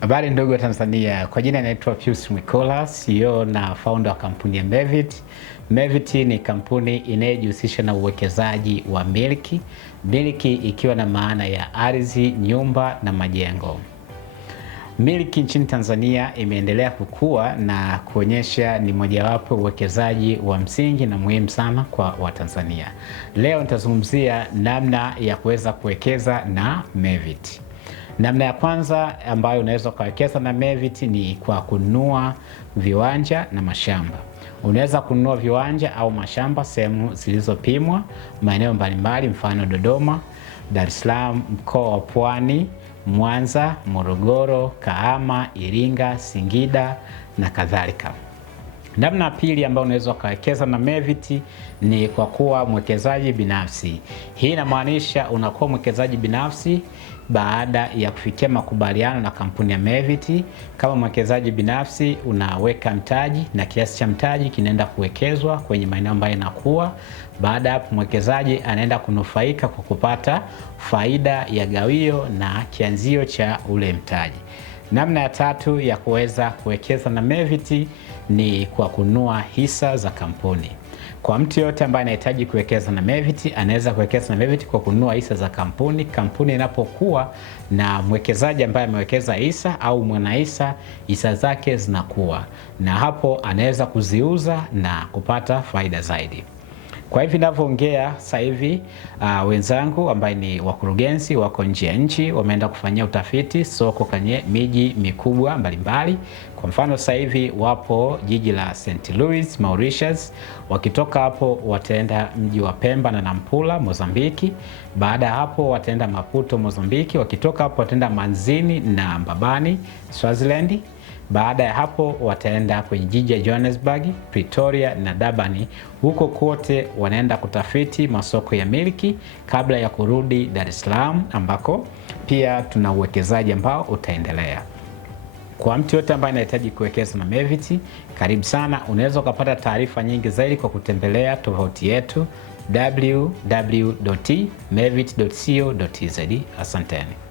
Habari ndugu wa Tanzania, kwa jina naitwa Pius Mwikola, CEO na founder wa kampuni ya Mevit. Mevit ni kampuni inayojihusisha na uwekezaji wa miliki. Miliki ikiwa na maana ya ardhi, nyumba na majengo. Miliki nchini Tanzania imeendelea kukua na kuonyesha ni mojawapo uwekezaji wa msingi na muhimu sana kwa Watanzania. Leo nitazungumzia namna ya kuweza kuwekeza na Mevit. Namna ya kwanza ambayo unaweza kuwekeza na Mevit ni kwa kununua viwanja na mashamba. Unaweza kununua viwanja au mashamba sehemu zilizopimwa maeneo mbalimbali, mfano Dodoma, Dar es Salaam, mkoa wa Pwani, Mwanza, Morogoro, Kahama, Iringa, Singida na kadhalika. Namna ya pili ambayo unaweza kuwekeza na Mevit ni kwa kuwa mwekezaji binafsi. Hii inamaanisha unakuwa mwekezaji binafsi baada ya kufikia makubaliano na kampuni ya Mevit. Kama mwekezaji binafsi unaweka mtaji na kiasi cha mtaji kinaenda kuwekezwa kwenye maeneo ambayo inakuwa. Baada ya hapo mwekezaji anaenda kunufaika kwa kupata faida ya gawio na kianzio cha ule mtaji. Namna ya tatu ya kuweza kuwekeza na Mevit ni kwa kununua hisa za kampuni. Kwa mtu yote ambaye anahitaji kuwekeza na Mevit, anaweza kuwekeza na Mevit kwa kununua hisa za kampuni. Kampuni inapokuwa na mwekezaji ambaye amewekeza hisa au mwanahisa, hisa zake zinakuwa, na hapo anaweza kuziuza na kupata faida zaidi. Kwa hivi ninavyoongea sasa hivi, wenzangu ambaye ni wakurugenzi wako nje ya nchi, wameenda kufanyia utafiti soko kwenye miji mikubwa mbalimbali. Kwa mfano sasa hivi wapo jiji la St. Louis, Mauritius. Wakitoka hapo wataenda mji wa Pemba na Nampula, Mozambiki. Baada ya hapo wataenda Maputo, Mozambiki. Wakitoka hapo wataenda Manzini na Mbabane, Swaziland. Baada ya hapo wataenda kwenye jiji ya Johannesburg, Pretoria na Durban. Huko kote wanaenda kutafiti masoko ya miliki kabla ya kurudi Dar es Salaam, ambako pia tuna uwekezaji ambao utaendelea. Kwa mtu yote ambaye anahitaji kuwekeza na Mevit, karibu sana. Unaweza kupata taarifa nyingi zaidi kwa kutembelea tovuti yetu www.mevit.co.tz. Asanteni.